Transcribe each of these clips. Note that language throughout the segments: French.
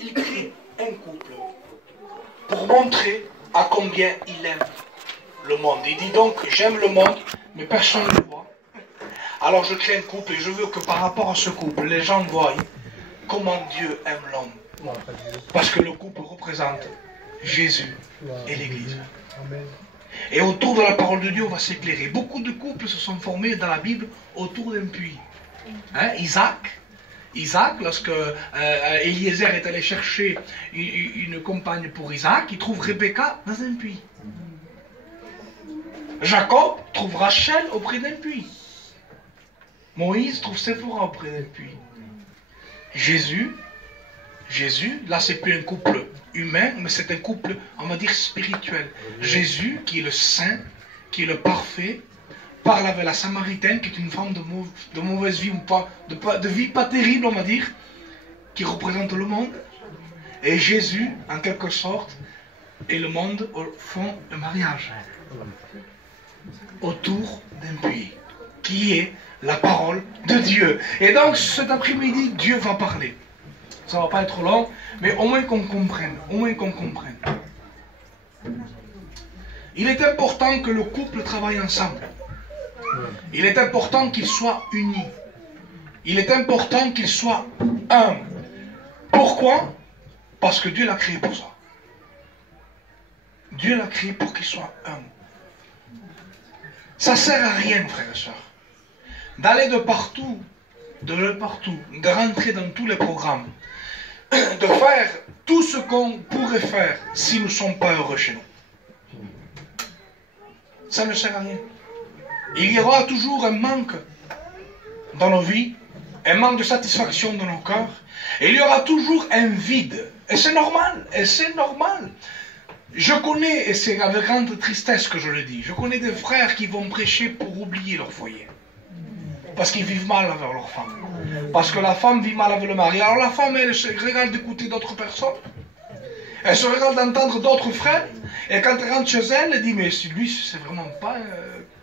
il crée un couple pour montrer à combien il aime le monde. Il dit donc, j'aime le monde, mais personne ne le voit. Alors je crée un couple et je veux que par rapport à ce couple, les gens voient comment Dieu aime l'homme. Parce que le couple représente Jésus et l'Église. Et autour de la parole de Dieu, on va s'éclairer. Beaucoup de couples se sont formés dans la Bible autour d'un puits. Hein, Isaac, lorsque Eliezer est allé chercher une compagne pour Isaac, il trouve Rebecca dans un puits. Jacob trouve Rachel auprès d'un puits. Moïse trouve Séphora auprès d'un puits. Jésus, là c'est plus un couple humain, mais c'est un couple, on va dire, spirituel. Jésus, qui est le saint, qui est le parfait, parle avec la Samaritaine, qui est une femme de mauvaise vie, ou pas, de vie pas terrible, on va dire, qui représente le monde. Et Jésus, en quelque sorte, et le monde font un mariage autour d'un puits, qui est la parole de Dieu. Et donc, cet après-midi, Dieu va parler. Ça ne va pas être long, mais au moins qu'on comprenne. Il est important que le couple travaille ensemble. Il est important qu'ils soient unis. Il est important qu'ils soient un. Pourquoi? Parce que Dieu l'a créé pour ça. Dieu l'a créé pour qu'ils soient un. Ça ne sert à rien, frères et sœurs, d'aller de partout, de rentrer dans tous les programmes, de faire tout ce qu'on pourrait faire si nous ne sommes pas heureux chez nous. Ça ne sert à rien. Il y aura toujours un manque dans nos vies, un manque de satisfaction dans nos cœurs, et il y aura toujours un vide. Et c'est normal, Je connais, et c'est avec grande tristesse que je le dis, je connais des frères qui vont prêcher pour oublier leur foyer. Parce qu'ils vivent mal avec leur femme. Parce que la femme vit mal avec le mari. Alors la femme, elle se régale d'écouter d'autres personnes. Elle se régale d'entendre d'autres frères. Et quand elle rentre chez elle, elle dit, mais lui, c'est vraiment pas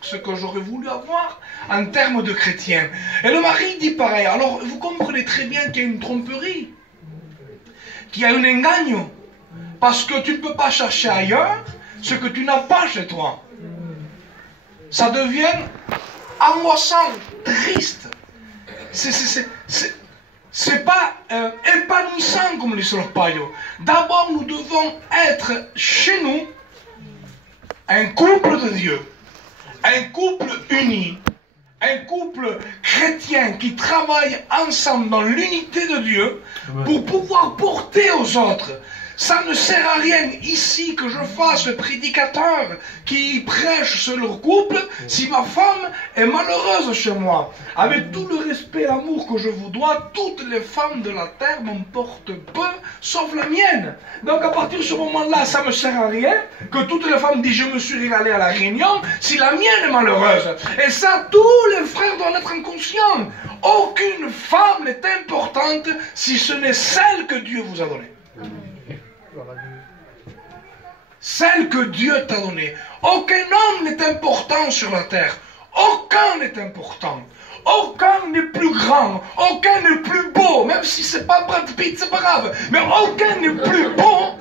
ce que j'aurais voulu avoir en termes de chrétien. Et le mari dit pareil. Alors vous comprenez très bien qu'il y a une tromperie. Qu'il y a un engagne. Parce que tu ne peux pas chercher ailleurs ce que tu n'as pas chez toi. Ça devient angoissant, triste. C'est pas épanouissant comme les Payo. D'abord, nous devons être chez nous un couple de Dieu, un couple uni, un couple chrétien qui travaille ensemble dans l'unité de Dieu pour pouvoir porter aux autres. Ça ne sert à rien ici que je fasse le prédicateur qui prêche sur leur couple si ma femme est malheureuse chez moi. Avec tout le respect et l'amour que je vous dois, toutes les femmes de la terre m'emportent peu, sauf la mienne. Donc à partir de ce moment-là, ça ne me sert à rien que toutes les femmes disent je me suis régalé à la réunion si la mienne est malheureuse. Et ça, tous les frères doivent être inconscients. Aucune femme n'est importante si ce n'est celle que Dieu vous a donnée. Celle que Dieu t'a donnée. Aucun homme n'est important sur la terre. Aucun n'est important. Aucun n'est plus grand. Aucun n'est plus beau. Même si c'est pas Brad Pitt, c'est pas grave. Mais aucun n'est plus beau.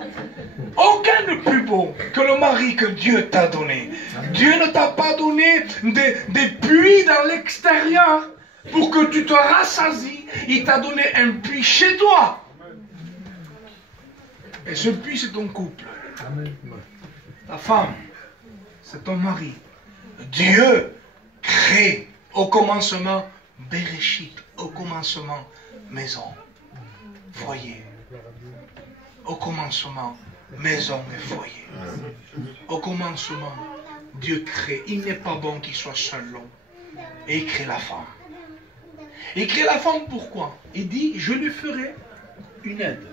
Aucun n'est plus beau que le mari que Dieu t'a donné. Dieu ne t'a pas donné des puits dans l'extérieur pour que tu te rassasies. Il t'a donné un puits chez toi. Et ce puits, c'est ton couple. Ta femme, c'est ton mari. Dieu crée au commencement Bereshit, au commencement maison, foyer. Au commencement maison et foyer. Au commencement, Dieu crée. Il n'est pas bon qu'il soit seul l'homme. Et il crée la femme. Il crée la femme pourquoi? Il dit, je lui ferai une aide.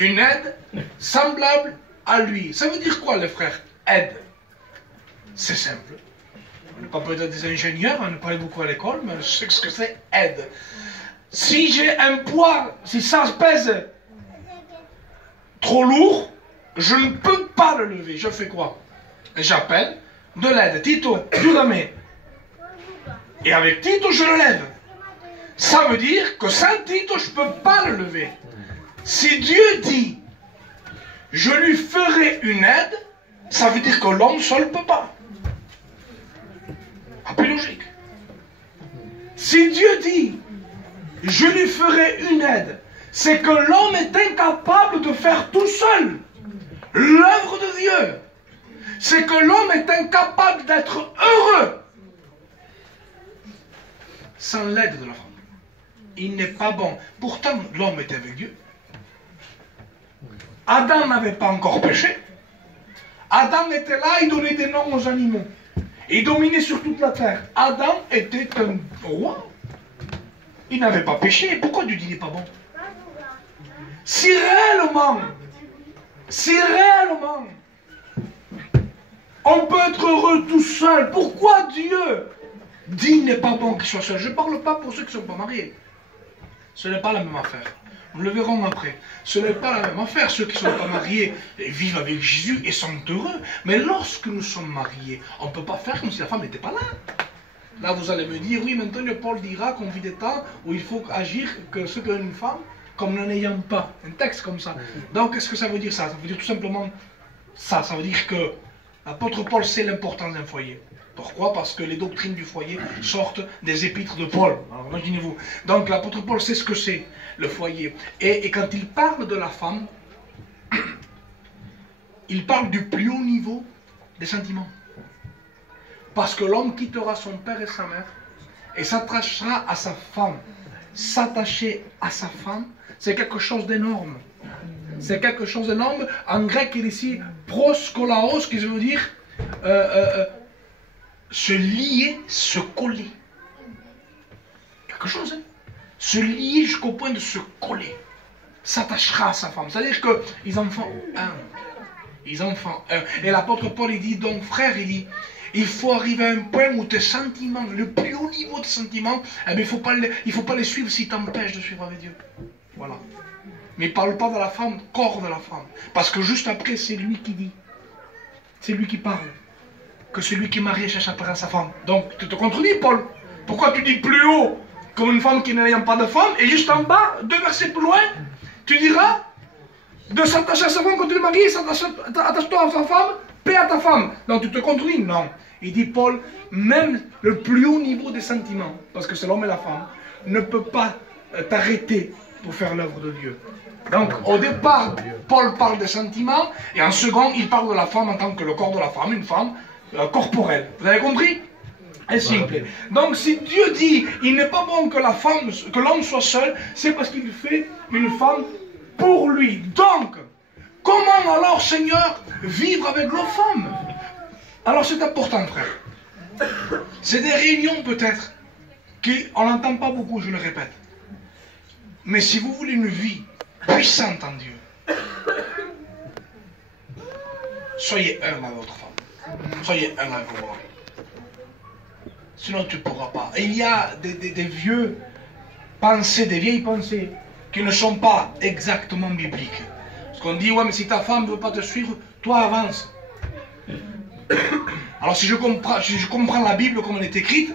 Une aide semblable à lui. Ça veut dire quoi, les frères? Aide. C'est simple. On n'est pas peut-être des ingénieurs, on n'est pas beaucoup à l'école, mais je sais ce que c'est, aide. Si j'ai un poids, si ça pèse trop lourd, je ne peux pas le lever. Je fais quoi? J'appelle de l'aide. Tito, ayúdame. Et avec Tito, je le lève. Ça veut dire que sans Tito, je ne peux pas le lever. Si Dieu dit, je lui ferai une aide, ça veut dire que l'homme seul ne peut pas. Un peu logique. Si Dieu dit, je lui ferai une aide, c'est que l'homme est incapable de faire tout seul l'œuvre de Dieu. C'est que l'homme est incapable d'être heureux sans l'aide de la femme. Il n'est pas bon. Pourtant, l'homme était avec Dieu. Adam n'avait pas encore péché. Adam était là, il donnait des noms aux animaux. Il dominait sur toute la terre. Adam était un roi. Il n'avait pas péché. Pourquoi Dieu dit qu'il n'est pas bon? Si réellement, on peut être heureux tout seul, pourquoi Dieu dit qu'il n'est pas bon qu'il soit seul? Je ne parle pas pour ceux qui ne sont pas mariés. Ce n'est pas la même affaire. Nous le verrons après. Ce n'est pas la même affaire. Ceux qui ne sont pas mariés vivent avec Jésus et sont heureux. Mais lorsque nous sommes mariés, on ne peut pas faire comme si la femme n'était pas là. Là, vous allez me dire, oui, maintenant, Paul dira qu'on vit des temps où il faut agir que ce qu'une femme, comme n'en ayant pas. Un texte comme ça. Donc, qu'est-ce que ça veut dire ça? Ça veut dire tout simplement ça. Ça veut dire que l'apôtre Paul sait l'importance d'un foyer. Pourquoi? Parce que les doctrines du foyer sortent des épîtres de Paul. Alors, imaginez-vous. Donc, l'apôtre Paul sait ce que c'est, le foyer. Et quand il parle de la femme, il parle du plus haut niveau des sentiments. Parce que l'homme quittera son père et sa mère et s'attachera à sa femme. S'attacher à sa femme, c'est quelque chose d'énorme. C'est quelque chose d'énorme. En grec, il est ici proskolaos, qui veut dire se lier, se coller. Quelque chose, hein? Se lier jusqu'au point de se coller. S'attachera à sa femme. C'est-à-dire qu'ils en font un. Ils en font un. Et l'apôtre Paul, il dit, donc frère, il dit, il faut arriver à un point où tes sentiments, le plus haut niveau de sentiments, eh bien, il ne faut pas les suivre s'ils t'empêchent de suivre avec Dieu. Voilà. Mais il ne parle pas de la femme, corps de la femme. Parce que juste après, c'est lui qui dit. C'est lui qui parle. Que celui qui est marié cherche après sa femme. Donc, tu te contredis, Paul. Pourquoi tu dis plus haut, comme une femme qui n'ayant pas de femme, et juste en bas, 2 versets plus loin, tu diras de s'attacher à sa femme quand tu es marié, attache-toi à sa femme, paix à ta femme. Donc, tu te contredis? Non. Il dit, Paul, même le plus haut niveau des sentiments, parce que c'est l'homme et la femme, ne peut pas t'arrêter pour faire l'œuvre de Dieu. Donc, au départ, Paul parle des sentiments, et en second, il parle de la femme en tant que le corps de la femme, une femme corporelle. Vous avez compris? C'est simple. Donc, si Dieu dit, il n'est pas bon que l'homme soit seul, c'est parce qu'il fait une femme pour lui. Donc, comment alors, Seigneur, vivre avec nos femmes? Alors, c'est important, frère. C'est des réunions, peut-être, qu'on n'entend pas beaucoup, je le répète. Mais si vous voulez une vie puissante en Dieu, soyez un avec votre femme. Soyez un avec vos maris. Sinon, tu ne pourras pas. Et il y a des vieux pensées, des vieilles pensées qui ne sont pas exactement bibliques. Parce qu'on dit, ouais, mais si ta femme ne veut pas te suivre, toi avance. Alors, si je comprends la Bible comme elle est écrite,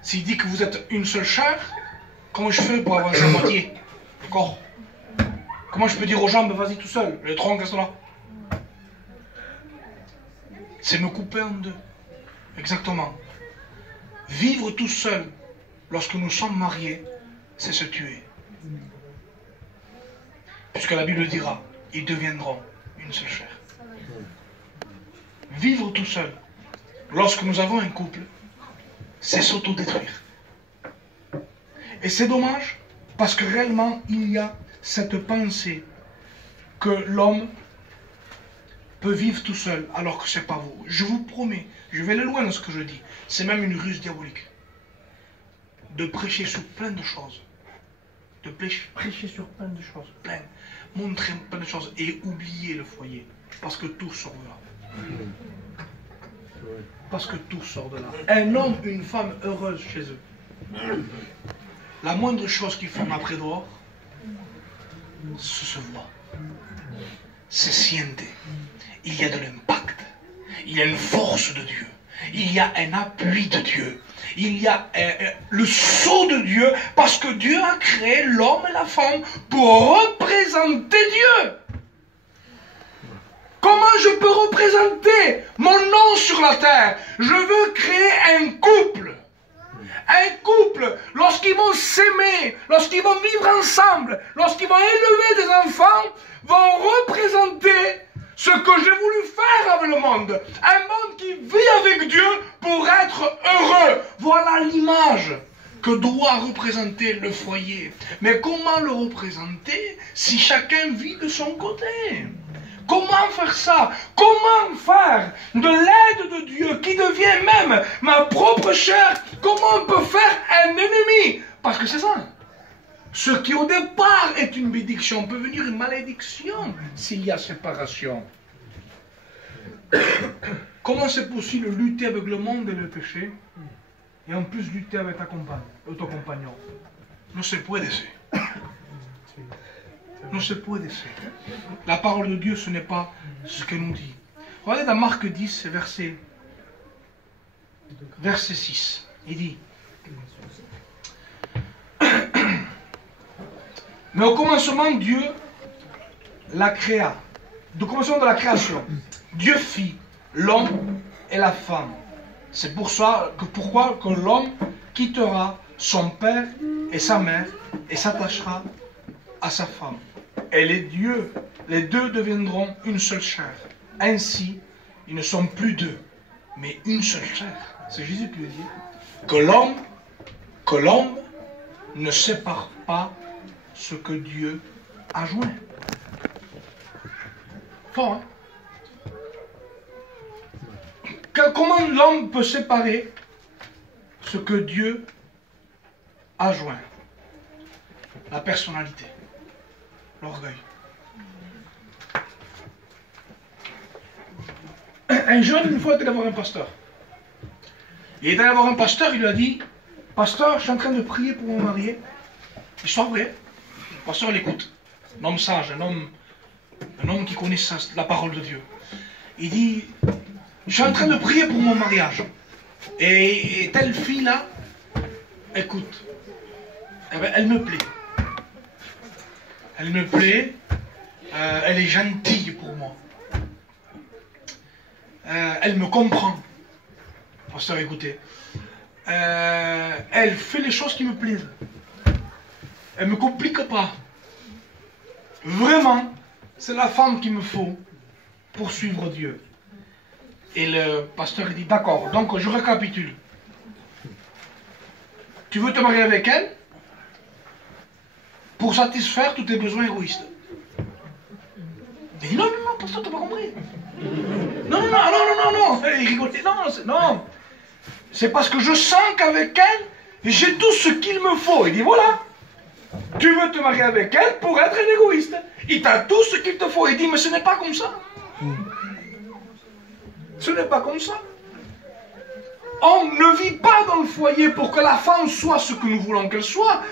s'il dit que vous êtes une seule chair, comment je fais pour avancer à moitié? D'accord? Comment je peux dire aux jambes, vas-y tout seul, le tronc reste là? C'est me couper en deux. Exactement. Vivre tout seul, lorsque nous sommes mariés, c'est se tuer. Puisque la Bible dira, ils deviendront une seule chair. Vivre tout seul, lorsque nous avons un couple, c'est s'autodétruire. Et c'est dommage, parce que réellement, il y a cette pensée que l'homme peut vivre tout seul, alors que ce n'est pas vous. Je vous promets, je vais aller loin dans ce que je dis, c'est même une ruse diabolique. De prêcher sur plein de choses. De prêcher sur plein de choses, plein. Montrer plein de choses et oublier le foyer. Parce que tout sort de là. Parce que tout sort de là. Un homme, une femme heureuse chez eux. La moindre chose qu'ils font après dehors, se voit. C'est siente. Il y a de l'impact. Il y a une force de Dieu. il y a un appui de Dieu. Il y a le sceau de Dieu, parce que Dieu a créé l'homme et la femme pour représenter Dieu. Comment je peux représenter mon nom sur la terre? Je veux créer un couple. Un couple, lorsqu'ils vont s'aimer, lorsqu'ils vont vivre ensemble, lorsqu'ils vont élever des enfants, vont représenter ce que j'ai voulu faire avec le monde. Un monde qui vit avec Dieu pour être heureux. Voilà l'image que doit représenter le foyer. Mais comment le représenter si chacun vit de son côté? Comment faire ça? Comment faire de l'aide de Dieu qui devient même ma propre chair? Comment on peut faire un ennemi? Parce que c'est ça. Ce qui au départ est une bénédiction peut venir une malédiction s'il y a séparation. Comment c'est possible de lutter avec le monde et le péché et en plus lutter avec ta compagne, ton compagnon? Non se puede ser. Non se puede ser. La parole de Dieu, ce n'est pas ce qu'elle nous dit. Regardez dans Marc 10, verset 6. Il dit: mais au commencement, Dieu la créa. Au commencement de la création, Dieu fit l'homme et la femme. C'est pour ça pourquoi l'homme quittera son père et sa mère et s'attachera à sa femme. Et les deux deviendront une seule chair. Ainsi, ils ne sont plus deux, mais une seule chair. C'est Jésus qui le dit. Que l'homme ne sépare pas ce que Dieu a joint. Fort, hein? Comment l'homme peut séparer ce que Dieu a joint? La personnalité, l'orgueil. Un jeune, une fois, était allé voir un pasteur. Il est allé voir un pasteur, il lui a dit: pasteur, je suis en train de prier pour me marier. Histoire vraie. Le pasteur l'écoute. Un homme sage, un homme qui connaît la parole de Dieu. Il dit: je suis en train de prier pour mon mariage. Et telle fille-là, écoute, elle me plaît. Elle me plaît, elle est gentille pour moi. Elle me comprend. Pasteur, écoutez. Elle fait les choses qui me plaisent. Elle ne me complique pas. Vraiment, c'est la femme qu'il me faut pour suivre Dieu. Et le pasteur dit: d'accord, donc je récapitule. Tu veux te marier avec elle pour satisfaire tous tes besoins égoïstes. Il dit: non, non, non, pasteur, t'as pas compris. Non, non, non, non, non, non, non. Il rigolait. Non, non. C'est parce que je sens qu'avec elle, j'ai tout ce qu'il me faut. Il dit: voilà. Tu veux te marier avec elle pour être un égoïste. Il t'a tout ce qu'il te faut. Il dit: mais ce n'est pas comme ça. Ce n'est pas comme ça. On ne vit pas dans le foyer pour que la femme soit ce que nous voulons qu'elle soit.